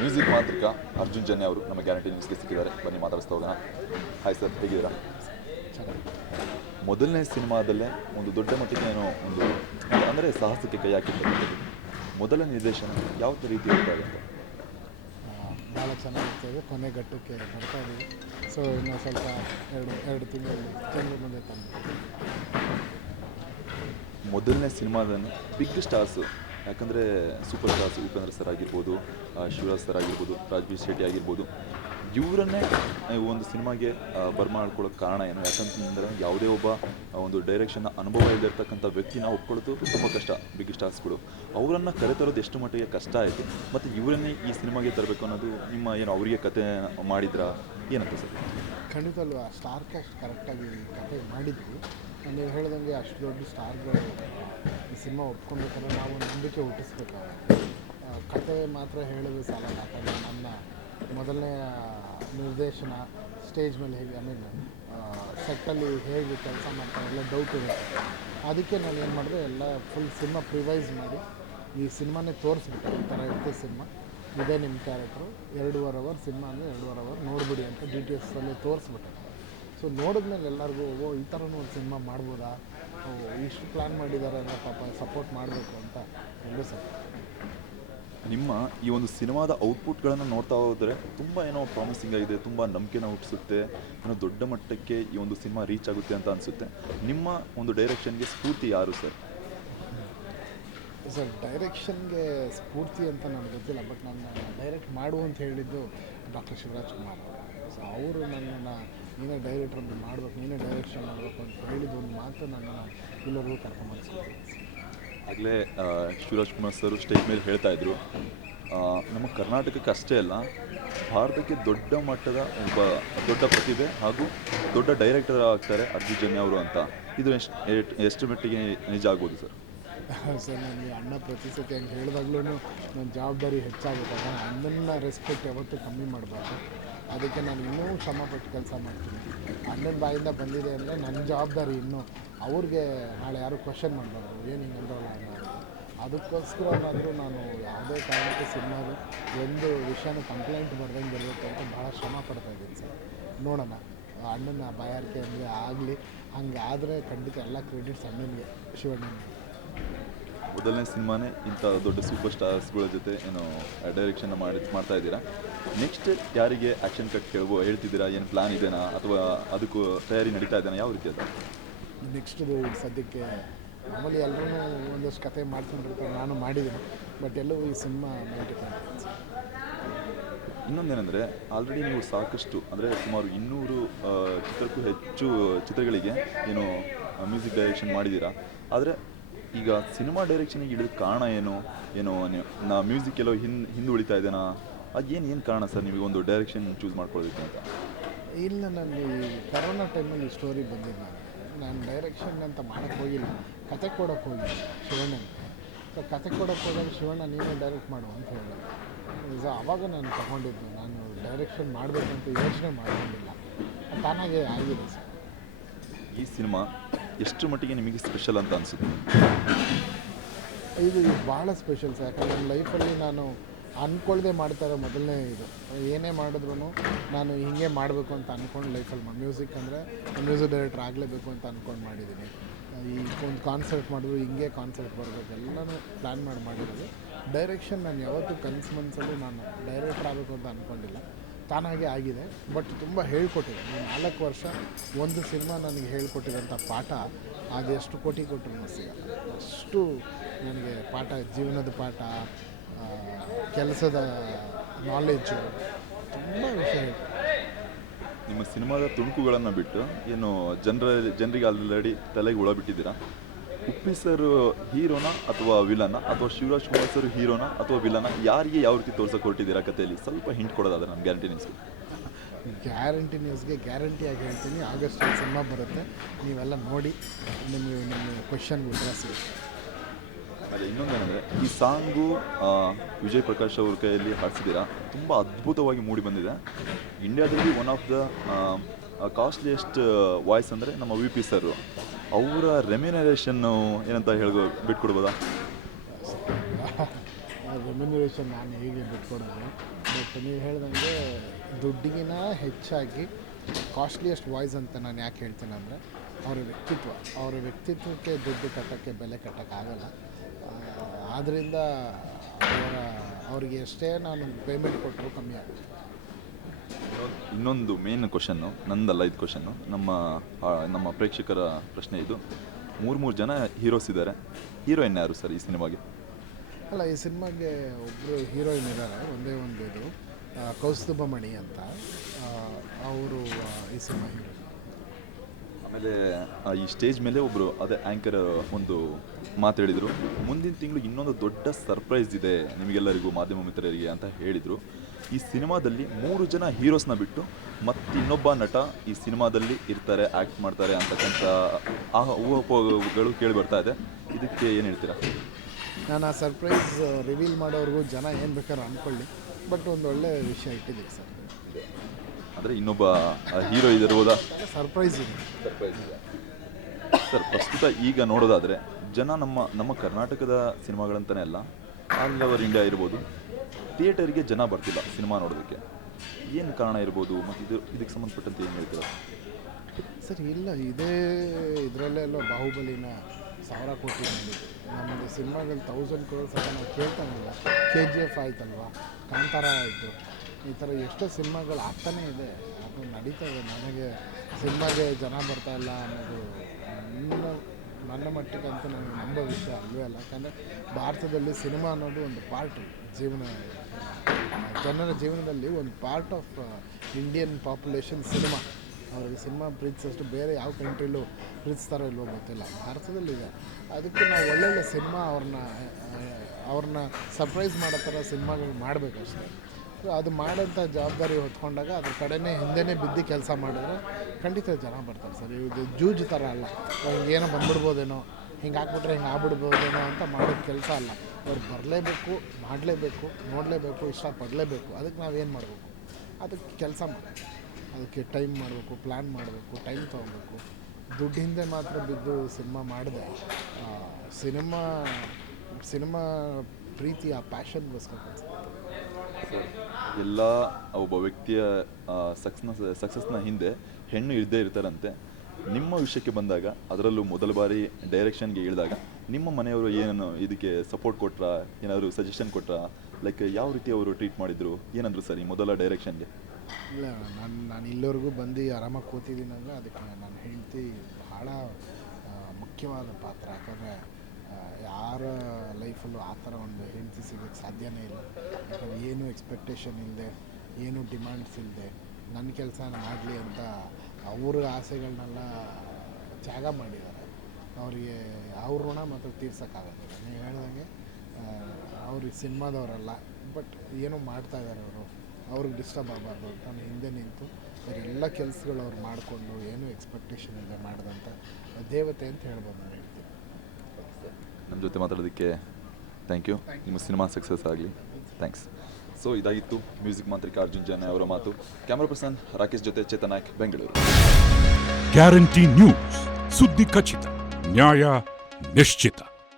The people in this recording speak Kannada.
ಮ್ಯೂಸಿಕ್ ಮಾಂತ್ರಿಕ ಅರ್ಜುನ್ ಜನ್ಯ ಅವರು ನಮ್ಮ ಗ್ಯಾರಂಟಿ ನ್ಯೂಸ್ಗೆ ಸಿಕ್ಕಿದ್ದಾರೆ. ಬನ್ನಿ ಮಾತಾಡಿಸ್ತಾ ಹೋಗೋಣ. ಹಾಯ್ ಸರ್ ಹೇಗಿದ್ದೀರಾ? ಮೊದಲನೇ ಸಿನಿಮಾದಲ್ಲೇ ಒಂದು ದೊಡ್ಡ ಮಟ್ಟಿಗೆ ಏನೋ ಒಂದು ಅಂದರೆ ಸಾಹಸಕ್ಕೆ ಕೈ ಹಾಕಿದ್ದೆ ಮೊದಲ ನಿರ್ದೇಶನ ಯಾವ ರೀತಿ ಇರ್ತಾಗುತ್ತೆ ಭಾಳ ಚೆನ್ನಾಗಿರ್ತದೆ ಕೊನೆ ಘಟ್ಟಕ್ಕೆ ಬರ್ತಾ ಇದ್ದೀವಿ. ಸೊ ಇನ್ನು ಸ್ವಲ್ಪ ಎರಡು ಎರಡು ತಿಂಗಳು ಜನರ ಮುಂದೆ ತಂದು. ಮೊದಲನೇ ಸಿನಿಮಾದಲ್ಲಿ ಬಿಗ್ ಸ್ಟಾರ್ಸು ಯಾಕಂದರೆ ಸೂಪರ್ ಸ್ಟಾರ್ಸ್ ಉಪೇಂದ್ರ ಸರ್ ಆಗಿರ್ಬೋದು ಶಿವರಾಜ್ ಸರ್ ಆಗಿರ್ಬೋದು, ರಾಜ್ಬೀರ್ ಶೆಟ್ಟಿ ಆಗಿರ್ಬೋದು, ಇವರನ್ನೇ ಒಂದು ಸಿನಿಮಾಗೆ ಬರ್ಮಾಡ್ಕೊಳ್ಳೋಕೆ ಕಾರಣ ಏನು? ಯಾಕಂತಂದರೆ ಯಾವುದೇ ಒಬ್ಬ ಒಂದು ಡೈರೆಕ್ಷನ್ನ ಅನುಭವ ಇಲ್ಲದಿರ್ತಕ್ಕಂಥ ವ್ಯಕ್ತಿನ ಒಪ್ಕೊಳ್ಳೋದು ತುಂಬ ಕಷ್ಟ ಬಿಗ್ ಸ್ಟಾರ್ಸ್ಗಳು ಅವರನ್ನು ಕರೆತರೋದು ಎಷ್ಟು ಮಟ್ಟಿಗೆ ಕಷ್ಟ ಆಯಿತು? ಮತ್ತು ಇವರನ್ನೇ ಈ ಸಿನಿಮಾಗೆ ತರಬೇಕು ಅನ್ನೋದು ನಿಮ್ಮ ಏನು ಅವರಿಗೆ ಕತೆ ಮಾಡಿದ್ರಾ? ಏನಂತ ಸರ್? ಖಂಡಿತ ಅಲ್ವಾ? ಸ್ಟಾರ್ ಕ್ಯಾಸ್ಟ್ ಕರೆಕ್ಟಾಗಿ ಕತೆ ಮಾಡಿದ್ವಿ ನೀವು ಹೇಳಿದಂಗೆ ಅಷ್ಟು ದೊಡ್ಡ ಸ್ಟಾರ್ಗಳು ಸಿನಿಮಾ ಒಪ್ಕೊಳ್ಬೇಕಾದ್ರೆ ನಾವು ನಂಬಿಕೆ ಹುಟ್ಟಿಸ್ಬೇಕು. ಕತೆ ಮಾತ್ರ ಹೇಳೋದು ಸಾಲಲ್ಲ ಯಾಕಂದರೆ ನನ್ನ ಮೊದಲನೇ ನಿರ್ದೇಶನ ಸ್ಟೇಜ್ ಮೇಲೆ ಹೇಗೆ ಐ ಮೀನ್ ಸೆಟ್ಟಲ್ಲಿ ಹೇಗೆ ಕೆಲಸ ಮಾಡ್ತಾರೆ, ಎಲ್ಲ ಡೌಟ್ ಇರುತ್ತೆ. ಅದಕ್ಕೆ ನಾನು ಏನು ಮಾಡಿದೆ, ಎಲ್ಲ ಫುಲ್ ಸಿನಿಮಾ ಪ್ರಿವೈಸ್ ಮಾಡಿ, ಈ ಸಿನಿಮಾನೇ ತೋರಿಸ್ಬಿಟ್ಟೆ. ಈ ಥರ ಇರುತ್ತೆ ಸಿನಿಮಾ. ಇದೇ ನಿಮ್ಮ ಕ್ಯಾರೆಕ್ಟ್ರು ಎರಡೂವರೆ ಅವರ್ ಸಿನಿಮಾ ಅಂದರೆ ಎರಡೂವರೆ ಅವರ್ ನೋಡ್ಬಿಡಿ ಅಂತ ಡಿ ಟಿ ಎಸ್ ಅಲ್ಲಿ ತೋರಿಸ್ಬಿಟ್ಟೆ. ಸೊ ನೋಡಿದ್ಮೇಲೆ ಎಲ್ಲರಿಗೂ, ಓ, ಈ ಥರನೂ ಒಂದು ಸಿನಿಮಾ ಮಾಡ್ಬೋದಾ? ಇಷ್ಟು ಪ್ಲ್ಯಾನ್ ಮಾಡಿದ್ದಾರೆ ಅಂದರೆ ಪಾಪ ಸಪೋರ್ಟ್ ಮಾಡಬೇಕು ಅಂತ ಎಲ್ಲೂ ಸರ್. ನಿಮ್ಮ ಈ ಒಂದು ಸಿನಿಮಾದ ಔಟ್ಪುಟ್ಗಳನ್ನು ನೋಡ್ತಾ ಹೋದರೆ ತುಂಬ ಏನೋ ಪ್ರಾಮಿಸಿಂಗ್ ಆಗಿದೆ ತುಂಬ ನಂಬಿಕೆನ ಹುಟ್ಟಿಸುತ್ತೆ ಏನೋ ದೊಡ್ಡ ಮಟ್ಟಕ್ಕೆ ಈ ಒಂದು ಸಿನಿಮಾ ರೀಚ್ ಆಗುತ್ತೆ ಅಂತ ಅನಿಸುತ್ತೆ. ನಿಮ್ಮ ಒಂದು ಡೈರೆಕ್ಷನ್ಗೆ ಸ್ಫೂರ್ತಿ ಯಾರು ಸರ್? ಸರ್ ಡೈರೆಕ್ಷನ್ಗೆ ಸ್ಫೂರ್ತಿ ಅಂತ ನನಗೆ ಗೊತ್ತಿಲ್ಲ ಬಟ್ ನನ್ನ ಡೈರೆಕ್ಟ್ ಮಾಡು ಅಂತ ಹೇಳಿದ್ದು ಡಾಕ್ಟರ್ ಶಿವರಾಜ್ ಕುಮಾರ್. ಅವರು ಸೊ ಅವರು ನನ್ನನ್ನು ನೀನೇ ಡೈರೆಕ್ಟರ್ ಮಾಡಬೇಕು ನೀನೇ ಡೈರೆಕ್ಷನ್ ಮಾಡಬೇಕು ಅಂತ ಹೇಳಿದ ಒಂದು ಮಾತು ನನ್ನ ಇಲ್ಲವರೆಗೂ ಕರ್ಕೊಂಬಂದಿಸ್ತೀನಿ ಆಗಲೇ ಶಿವರಾಜ್ ಕುಮಾರ್ ಸರ್ ಸ್ಟೇಜ್ ಮೇಲೆ ಹೇಳ್ತಾ ಇದ್ರು. ನಮ್ಮ ಕರ್ನಾಟಕಕ್ಕೆ ಅಷ್ಟೇ ಅಲ್ಲ ಭಾರತಕ್ಕೆ ದೊಡ್ಡ ಮಟ್ಟದ ಒಬ್ಬ ದೊಡ್ಡ ಪ್ರತಿಭೆ ಹಾಗೂ ದೊಡ್ಡ ಡೈರೆಕ್ಟರ್ ಆಗ್ತಾರೆ ಅರ್ಜಿ ಜನ್ಯ ಅವರು ಅಂತ. ಇದು ಎಷ್ಟು ಎಷ್ಟು ಮಟ್ಟಿಗೆ ನಿಜ ಆಗ್ಬೋದು ಸರ್? ಸರ್ ನನಗೆ ಅಣ್ಣ ಪ್ರತಿ ಸತಿ ಹಂಗೆ ಹೇಳಿದಾಗ್ಲೂ ನನ್ನ ಜವಾಬ್ದಾರಿ ಹೆಚ್ಚಾಗುತ್ತೆ. ಅಣ್ಣನ ರೆಸ್ಪೆಕ್ಟ್ ಯಾವತ್ತೂ ಕಮ್ಮಿ ಮಾಡಬಾರ್ದು. ಅದಕ್ಕೆ ನಾನು ಇನ್ನೂ ಶ್ರಮಪಟ್ಟು ಕೆಲಸ ಮಾಡ್ತೀನಿ. ಅಣ್ಣನ ಬಾಯಿಂದ ಬಂದಿದೆ ಅಂದರೆ ನನ್ನ ಜವಾಬ್ದಾರಿ ಇನ್ನೂ ಅವ್ರಿಗೆ ನಾಳೆ ಯಾರು ಕ್ವಶನ್ ಮಾಡಬಾರ್ದು. ಏನು ಹಿಂಗೆ ಅಂದ್ರಲ್ಲ ಅಣ್ಣ ಅಂತ. ಅದಕ್ಕೋಸ್ಕರನಾದರೂ ನಾನು ಯಾವುದೇ ಕಾರಣಕ್ಕೆ ಸಿನಿಮಾದು ಒಂದು ವಿಷಯನ ಕಂಪ್ಲೇಂಟ್ ಬರ್ದಂಗೆ ಬರಬೇಕು ಅಂತ ಭಾಳ ಶ್ರಮ ಪಡ್ತಾ ಇದ್ದೀನಿ ಸರ್. ನೋಡೋಣ. ಅಣ್ಣನ ಬಾಯಾರಿಕೆ ಅಂದರೆ ಆಗಲಿ. ಹಂಗಾದರೆ ಖಂಡಿತ ಎಲ್ಲ ಕ್ರೆಡಿಟ್ಸ್ ಅಣ್ಣನಿಗೆ. ಶಿವಣ್ಣನಿಗೆ. ಮೊದಲನೇ ಸಿನಿಮಾನೇ ಇಂಥ ದೊಡ್ಡ ಸೂಪರ್ ಸ್ಟಾರ್ಸ್ಗಳ ಜೊತೆ ಏನು ಡೈರೆಕ್ಷನ್ ಮಾಡಿ ಮಾಡ್ತಾ ಇದ್ದೀರಾ? ನೆಕ್ಸ್ಟ್ ಯಾರಿಗೆ ಆ್ಯಕ್ಷನ್ ಕಟ್ ಕೇಳ್ಬೋ ಹೇಳ್ತಿದ್ದೀರಾ? ಏನು ಪ್ಲಾನ್ ಇದೆಯಾ ಅಥವಾ ಅದಕ್ಕೂ ತಯಾರಿ ನಡೀತಾ ಇದೆಯಾ ಯಾವ ರೀತಿ ಅದು? ನೆಕ್ಸ್ಟ್ ಸದ್ಯಕ್ಕೆ ಮಾಮೂಲಿ ಎಲ್ಲರೂ ಒಂದಷ್ಟು ಕತೆ ಮಾಡ್ಕೊಂಡಿರ್ತಾರೆ. ನಾನು ಮಾಡಿದ್ದೀನಿ. ಬಟ್ ಎಲ್ಲವೂ ಈ ಸಿನಿಮಾ ಇನ್ನೊಂದೇನೆಂದರೆ ಆಲ್ರೆಡಿ ನೀವು ಸಾಕಷ್ಟು ಅಂದರೆ ಸುಮಾರು ಇನ್ನೂರು ಚಿತ್ರಕ್ಕೂ ಹೆಚ್ಚು ಚಿತ್ರಗಳಿಗೆ ಏನು ಮ್ಯೂಸಿಕ್ ಡೈರೆಕ್ಷನ್ ಮಾಡಿದ್ದೀರಾ? ಆದರೆ ಈಗ ಸಿನಿಮಾ ಡೈರೆಕ್ಷನಿಗೆ ಹಿಡಿದ ಕಾರಣ ಏನು? ಏನೋ ನಾ ಮ್ಯೂಸಿಕ್ ಎಲ್ಲೋ ಹಿಂದ್ ಹಿಂದೆ ಉಳಿತಾ ಇದ್ದೇನಾ? ಅದು ಏನು ಕಾರಣ ಸರ್ ನಿಮಗೆ ಒಂದು ಡೈರೆಕ್ಷನ್ ಚೂಸ್ ಮಾಡ್ಕೊಳ್ಳೋದಕ್ಕೆ ಅಂತ? ಇಲ್ಲ ನಾನು ಈ ಕರೋನಾ ಟೈಮಲ್ಲಿ ಈ ಸ್ಟೋರಿ ಬಂದಿದ್ದು ನಾನು ನಾನು ಡೈರೆಕ್ಷನ್ ಅಂತ ಮಾಡಕ್ಕೆ ಹೋಗಿಲ್ಲ. ಕತೆ ಕೊಡೋಕ್ಕೆ ಹೋಗಿಲ್ಲ ಶಿವಣ್ಣ ಸೊ ಕತೆ ಕೊಡೋಕ್ಕೆ ಹೋದಾಗ ಶಿವಣ್ಣ ನೀನೇ ಡೈರೆಕ್ಟ್ ಮಾಡು ಅಂತ ಹೇಳಿದೆ ನಿಜ ಆವಾಗ ನಾನು ತಗೊಂಡಿದ್ದು. ನಾನು ಡೈರೆಕ್ಷನ್ ಮಾಡಬೇಕಂತ ಯೋಚನೆ ಮಾಡ್ಕೊಂಡಿಲ್ಲ. ತಾನಾಗೆ ಆಗಿದೆ ಸರ್. ಈ ಸಿನಿಮಾ ಎಷ್ಟು ಮಟ್ಟಿಗೆ ನಿಮಗೆ ಸ್ಪೆಷಲ್ ಅಂತ ಅನಿಸುತ್ತೆ? ಇದು ಭಾಳ ಸ್ಪೆಷಲ್ ಸರ್ ಯಾಕಂದರೆ ನನ್ನ ಲೈಫಲ್ಲಿ ನಾನು ಅಂದ್ಕೊಳ್ದೆ ಮಾಡ್ತಾರೆ ಮೊದಲನೇ ಇದು. ಏನೇ ಮಾಡಿದ್ರು ನಾನು ಹೀಗೆ ಮಾಡಬೇಕು ಅಂತ ಅಂದ್ಕೊಂಡು ಲೈಫಲ್ಲಿ ಮಾಡಿ ಮ್ಯೂಸಿಕ್ ಅಂದರೆ ಮ್ಯೂಸಿಕ್ ಡೈರೆಕ್ಟರ್ ಆಗಲೇಬೇಕು ಅಂತ ಅಂದ್ಕೊಂಡು ಮಾಡಿದ್ದೀನಿ ಈ ಒಂದು ಕಾನ್ಸರ್ಟ್ ಮಾಡಿದ್ರು, ಹಿಂಗೆ ಕಾನ್ಸರ್ಟ್ ಬರಬೇಕು, ಎಲ್ಲನೂ ಪ್ಲ್ಯಾನ್ ಮಾಡಿ ಮಾಡಿರೋದು ಡೈರೆಕ್ಷನ್ ನಾನು ಯಾವತ್ತೂ ಕನ್ಸ್ ಮನಸ್ಸಲ್ಲೂ ನಾನು ಡೈರೆಕ್ಟರ್ ಆಗಬೇಕು ಅಂತ ಅಂದ್ಕೊಂಡಿಲ್ಲ ತಾನಾಗೆ ಆಗಿದೆ. ಬಟ್ ತುಂಬ ಹೇಳ್ಕೊಟ್ಟಿದೆ. ನಾನು ನಾಲ್ಕು ವರ್ಷ ಒಂದು ಸಿನಿಮಾ ನನಗೆ ಹೇಳ್ಕೊಟ್ಟಿರೋಂಥ ಪಾಠ ಅದೆಷ್ಟು ಕೋಟಿ ಕೊಟ್ಟರು ಸಿಗಲ್ಲ. ಅಷ್ಟು ನನಗೆ ಪಾಠ, ಜೀವನದ ಪಾಠ ಕೆಲಸದ ನಾಲೆಡ್ಜು ತುಂಬ ವಿಷಯ ನಿಮ್ಮ ಸಿನಿಮಾದ ತುಣುಕುಗಳನ್ನು ಬಿಟ್ಟು ಏನು ಜನರ ಜನರಿಗೆ ಆಲ್ರೆಡಿ ತಲೆಗೆ ಹುಳ ಬಿಟ್ಟಿದ್ದೀರಾ? ಉಪ್ಪಿ ಸರ್ ಹೀರೋನ ಅಥವಾ ವಿಲನ ಅಥವಾ ಶಿವರಾಜ್ ಕುಮಾರ್ ಸರ್ ಹೀರೋನ ಅಥವಾ ವಿಲನ ಯಾರಿಗೆ ಯಾವ ರೀತಿ ತೋರ್ಸಕ್ಕೆ ಹೊರಟಿದ್ದೀರಾ ಕಥೆಯಲ್ಲಿ? ಸ್ವಲ್ಪ ಹಿಂಟ್ ಕೊಡೋದಾದ್ರೆ ನಮ್ಮ ಗ್ಯಾರಂಟಿ ನ್ಯೂಸ್ಗೆ ಗ್ಯಾರಂಟಿ ನ್ಯೂಸ್ಗೆ ಗ್ಯಾರಂಟಿಯಾಗಿ ಹೇಳ್ತೀನಿ. ಆಗಸ್ಟ್ ಸಿನಿಮಾ ಬರುತ್ತೆ. ನೀವೆಲ್ಲ ನೋಡಿ ನಿಮಗೆ ನಿಮ್ಮ ಕ್ವಶನ್ಗೆ ಉತ್ತರ ಸಿಗುತ್ತೆ. ಅದೇ ಇನ್ನೊಂದೇನೆಂದರೆ ಈ ಸಾಂಗು ವಿಜಯ್ ಪ್ರಕಾಶ್ ಅವ್ರ ಕೈಯಲ್ಲಿ ಹಾಡಿಸಿದ್ದೀರಾ? ತುಂಬ ಅದ್ಭುತವಾಗಿ ಮೂಡಿ ಬಂದಿದೆ. ಇಂಡಿಯಾದಲ್ಲಿ one of the costliest voice ಅಂದರೆ ನಮ್ಮ ವಿ ಪಿ ಸರ್ ಅವರ ರೆಮ್ಯುನರೇಷನ್ನು ಏನಂತ ಹೇಳ್ಬೋ ಬಿಟ್ಕೊಡ್ಬೋದಾ? ರೆಮ್ಯುನರೇಷನ್ ನಾನು ಹೇಗೆ ಬಿಟ್ಕೊಡೋದು? ಬಟ್ ನೀವು ಹೇಳ್ದಂಗೆ ದುಡ್ಡಿಗಿನ ಹೆಚ್ಚಾಗಿ ಕಾಸ್ಟ್ಲಿಯೆಸ್ಟ್ ವಾಯ್ಸ್ ಅಂತ ನಾನು ಯಾಕೆ ಹೇಳ್ತೀನಿ ಅಂದರೆ, ಅವರ ವ್ಯಕ್ತಿತ್ವ, ಅವರ ವ್ಯಕ್ತಿತ್ವಕ್ಕೆ ದುಡ್ಡು ಕಟ್ಟೋಕ್ಕೆ ಬೆಲೆ ಕಟ್ಟೋಕ್ಕಾಗಲ್ಲ. ಆದ್ದರಿಂದ ಅವರ, ಅವ್ರಿಗೆ ಎಷ್ಟೇ ನಾನು ಪೇಮೆಂಟ್ ಕೊಟ್ಟರು ಕಮ್ಮಿ ಆಗುತ್ತೆ ಇನ್ನೊಂದು ಮೇನ್ ಕ್ವಶನ್ನು ನಂದಲ್ಲ ಇದು ಕ್ವಶನ್ನು ನಮ್ಮ ನಮ್ಮ ಪ್ರೇಕ್ಷಕರ ಪ್ರಶ್ನೆ ಇದು. ಮೂರು ಮೂರು ಜನ ಹೀರೋಸ್ ಇದ್ದಾರೆ. ಹೀರೋಯಿನ್ ಯಾರು ಸರ್ ಈ ಸಿನಿಮಾಗೆ? ಅಲ್ಲ, ಈ ಸಿನಿಮಾಗೆ ಒಬ್ಬರು ಹೀರೋಯಿನ್ ಇದ್ದಾರೆ. ಒಂದೇ ಒಂದು ಇದು ಮಣಿ ಅಂತ. ಅವರು ಈ ಸಿನಿಮಾ ಆಮೇಲೆ ಈ ಸ್ಟೇಜ್ ಮೇಲೆ ಒಬ್ಬರು ಅದೇ ಆ್ಯಂಕರ್ ಒಂದು ಮಾತು ಹೇಳಿದರು. ಮುಂದಿನ ತಿಂಗಳು ಇನ್ನೊಂದು ದೊಡ್ಡ ಸರ್ಪ್ರೈಸ್ ಇದೆ ನಿಮಗೆಲ್ಲರಿಗೂ, ಮಾಧ್ಯಮ ಮಿತ್ರರಿಗೆ ಅಂತ ಹೇಳಿದರು. ಈ ಸಿನಿಮಾದಲ್ಲಿ ಮೂರು ಜನ ಹೀರೋಸ್ನ ಬಿಟ್ಟು ಮತ್ತಿನ್ನೊಬ್ಬ ನಟ ಈ ಸಿನಿಮಾದಲ್ಲಿ ಇರ್ತಾರೆ ಆ್ಯಕ್ಟ್ ಮಾಡ್ತಾರೆ ಅಂತಕ್ಕಂಥ ಆ ಊಹಪೋಹಗಳು ಕೇಳಿ ಬರ್ತಾ ಇದೆ. ಇದಕ್ಕೆ ಏನು ಹೇಳ್ತೀರಾ? ನಾನು ಆ ಸರ್ಪ್ರೈಸ್ ರಿವೀಲ್ ಮಾಡೋವ್ರಿಗೂ ಜನ ಏನು ಬೇಕಾದ್ರೂ ಅಂದ್ಕೊಳ್ಳಿ ಬಟ್ ಒಂದು ಒಳ್ಳೆಯ ವಿಷಯ ಇಟ್ಟಿದ್ದೀವಿ ಸರ್. ಅಂದರೆ ಇನ್ನೊಬ್ಬ ಹೀರೋ ಇದಿರ್ಬೋದಾ? ಸರ್ಪ್ರೈಸ್ ಇದೆ. ಸರ್ ಪ್ರಸ್ತುತ ಈಗ ನೋಡೋದಾದರೆ ಜನ ನಮ್ಮ ನಮ್ಮ ಕರ್ನಾಟಕದ ಸಿನಿಮಾಗಳಂತಲೇ ಅಲ್ಲ ಆಲ್ ಓವರ್ ಇಂಡಿಯಾ ಇರ್ಬೋದು ಥಿಯೇಟರ್ಗೆ ಜನ ಬರ್ತಿಲ್ಲ ಸಿನಿಮಾ ನೋಡೋದಕ್ಕೆ. ಏನು ಕಾರಣ ಇರ್ಬೋದು ಮತ್ತು ಇದು ಇದಕ್ಕೆ ಸಂಬಂಧಪಟ್ಟಂತೆ ಏನು ಹೇಳ್ತೀರ? ಸರ್ ಇಲ್ಲ ಇದೇ ಇದರಲ್ಲೆಲ್ಲೋ ಬಾಹುಬಲಿನ ಸಾವಿರ ಕೋಟಿ. ನಮ್ಮದು ಸಿನಿಮಾಗಳು ತೌಸಂಡ್ ಕ್ರೋರ್ಸ್ ಅಂತ ನಾವು ಕೇಳ್ತಾನಲ್ಲ ಕೆ ಜಿ ಎಫ್ ಆಯ್ತಲ್ವಾ ಕಾಂತಾರ ಆಯಿತು. ಈ ಥರ ಎಷ್ಟೋ ಸಿನಿಮಾಗಳು ಆಗ್ತಾನೇ ಇದೆ. ಅದು ನಡೀತಾ ಇದೆ. ನನಗೆ ಸಿನಿಮಾಗೆ ಜನ ಬರ್ತಾ ಇಲ್ಲ ಅನ್ನೋದು ನನ್ನ ನನ್ನ ಮಟ್ಟಕ್ಕಂತೂ ನನಗೆ ನಂಬ ವಿಷಯ ಅಲ್ವೇ ಅಲ್ಲ. ಯಾಕಂದರೆ ಭಾರತದಲ್ಲಿ ಸಿನಿಮಾ ಅನ್ನೋದು ಒಂದು ಪಾರ್ಟ್ ಜೀವನ, ಜನರ ಜೀವನದಲ್ಲಿ ಒಂದು part of Indian population cinema. ಅವ್ರಿಗೆ ಸಿನಿಮಾ ಪ್ರೀತಿಸೋಷ್ಟು ಬೇರೆ ಯಾವ ಕಂಟ್ರಿಲೂ ಪ್ರೀತಿಸ್ತಾರೋ ಇಲ್ವೋ ಗೊತ್ತಿಲ್ಲ. ಭಾರತದಲ್ಲಿದೆ ಅದಕ್ಕೆ ನಾವು ಒಳ್ಳೊಳ್ಳೆ ಸಿನಿಮಾ ಅವ್ರನ್ನ ಅವ್ರನ್ನ ಸರ್ಪ್ರೈಸ್ ಮಾಡೋ ಥರ ಸಿನಿಮಾಗಳು ಮಾಡಬೇಕಷ್ಟೇ ಅದು ಮಾಡೋಂಥ ಜವಾಬ್ದಾರಿ ಹೊತ್ಕೊಂಡಾಗ ಅದ್ರ ಕಡೆನೇ ಹಿಂದೆನೇ ಬಿದ್ದು ಕೆಲಸ ಮಾಡಿದ್ರೆ ಖಂಡಿತ ಜನ ಬರ್ತಾರೆ ಸರ್. ಇದು ಜೂಜ್ ಥರ ಅಲ್ಲ. ಏನೋ ಬಂದ್ಬಿಡ್ಬೋದೇನೋ, ಹಿಂಗೆ ಹಾಕ್ಬಿಟ್ರೆ ಹಿಂಗೆ ಆಗ್ಬಿಡ್ಬೋದೇನೋ ಅಂತ ಮಾಡೋದು ಕೆಲಸ ಅಲ್ಲ. ಅವ್ರು ಬರಲೇಬೇಕು, ಮಾಡಲೇಬೇಕು, ನೋಡಲೇಬೇಕು, ಇಷ್ಟಪಡಲೇಬೇಕು. ಅದಕ್ಕೆ ನಾವೇನು ಮಾಡಬೇಕು? ಅದಕ್ಕೆ ಕೆಲಸ ಮಾಡಬೇಕು. ಅದಕ್ಕೆ ಟೈಮ್ ಮಾಡಬೇಕು ಪ್ಲ್ಯಾನ್ ಮಾಡಬೇಕು, ಟೈಮ್ ತೊಗೊಬೇಕು. ದುಡ್ಡು ಹಿಂದೆ ಮಾತ್ರ ಬಿದ್ದು ಸಿನಿಮಾ ಮಾಡಿದೆ. ಸಿನಿಮಾ ಸಿನಿಮಾ ಪ್ರೀತಿ, ಆ ಪ್ಯಾಷನ್ಗೋಸ್ಕರ ಎಲ್ಲ ಒಬ್ಬ ವ್ಯಕ್ತಿಯ ಸಕ್ಸಸ್ ಸಕ್ಸಸ್ನ ಹಿಂದೆ ಹೆಣ್ಣು ಇದ್ದೇ ಇರ್ತಾರಂತೆ. ನಿಮ್ಮ ವಿಷಯಕ್ಕೆ ಬಂದಾಗ, ಅದರಲ್ಲೂ ಮೊದಲ ಬಾರಿ ಡೈರೆಕ್ಷನ್ಗೆ ಇಳಿದಾಗ, ನಿಮ್ಮ ಮನೆಯವರು ಏನನ್ನು ಇದಕ್ಕೆ ಸಪೋರ್ಟ್ ಕೊಟ್ರಾ? ಏನಾದರೂ ಸಜೆಷನ್ ಕೊಟ್ರಾ? ಲೈಕ್ ಯಾವ ರೀತಿ ಅವರು ಟ್ರೀಟ್ ಮಾಡಿದ್ರು? ಏನಂದ್ರು ಸರ್ ಈ ಮೊದಲ ಡೈರೆಕ್ಷನ್ಗೆ ಇಲ್ಲ, ನಾನು ನಾನು ಇಲ್ಲಿವರೆಗೂ ಬಂದು ಆರಾಮಾಗಿ ಕೂತಿದ್ದೀನಿ ಅಂದರೆ, ಅದಕ್ಕೆ ನಾನು ಹೆಂಡತಿ ಭಾಳ ಮುಖ್ಯವಾದ ಪಾತ್ರ. ಯಾಕಂದರೆ ಯಾರ ಲೈಫಲ್ಲೂ ಆ ಥರ ಒಂದು ಹೆಂಡತಿ ಸಿಗೋಕ್ಕೆ ಸಾಧ್ಯವೇ ಇಲ್ಲ. ಯಾಕಂದರೆ ಏನು ಎಕ್ಸ್ಪೆಕ್ಟೇಷನ್ ಇಲ್ಲದೆ ಏನು ಡಿಮ್ಯಾಂಡ್ಸ್ ಇಲ್ಲದೆ ನನ್ನ ಕೆಲಸ ಮಾಡಲಿ ಅಂತ ಅವ್ರ ಆಸೆಗಳನ್ನೆಲ್ಲ ತ್ಯಾಗ ಮಾಡಿದ್ದಾರೆ. ಅವರಿಗೆ ಅವ್ರ ಋಣ ಮಾತ್ರ ತೀರ್ಸೋಕ್ಕಾಗಲ್ಲ. ನೀವು ಹೇಳ್ದಂಗೆ ಅವ್ರಿಗೆ ಸಿನಿಮಾದವರಲ್ಲ, ಬಟ್ ಏನೋ ಮಾಡ್ತಾ ಇದ್ದಾರೆ ಅವರು. ಅವ್ರಿಗೆ ಡಿಸ್ಟರ್ಬ್ ಆಗಬಾರ್ದು ಅಂತ ನಾನು ಹಿಂದೆ ನಿಂತು ಅವರೆಲ್ಲ ಕೆಲಸಗಳು ಅವ್ರು ಮಾಡಿಕೊಂಡು ಏನೂ ಎಕ್ಸ್ಪೆಕ್ಟೇಷನ್ ಇಲ್ಲದೆ ಮಾಡಿದಂಥ ದೇವತೆ ಅಂತ ಹೇಳ್ಬೋದು ನಾನು ಹೇಳ್ತೀನಿ ನಮ್ಮ ಜೊತೆ ಮಾತಾಡೋದಕ್ಕೆ ಥ್ಯಾಂಕ್ ಯು ನಿಮ್ಮ ಸಿನಿಮಾ ಸಕ್ಸಸ್ ಆಗಲಿ. ಥ್ಯಾಂಕ್ಸ್ ಸೊ ಇದಾಗಿತ್ತು ಮ್ಯೂಸಿಕ್ ಮಾಂತ್ರಿಕ ಅರ್ಜುನ್ ಜನ ಅವರ ಮಾತು. ಕ್ಯಾಮರಾ ಪರ್ಸನ್ ರಾಕೇಶ್ ಜೊತೆ ಚೇತನ್ ನಾಯ್ಕ್ ಬೆಂಗಳೂರು ಗ್ಯಾರಂಟಿ ನ್ಯೂಸ್ ಸುದ್ದಿ ಖಚಿತ ನ್ಯಾಯ ನಿಶ್ಚಿತ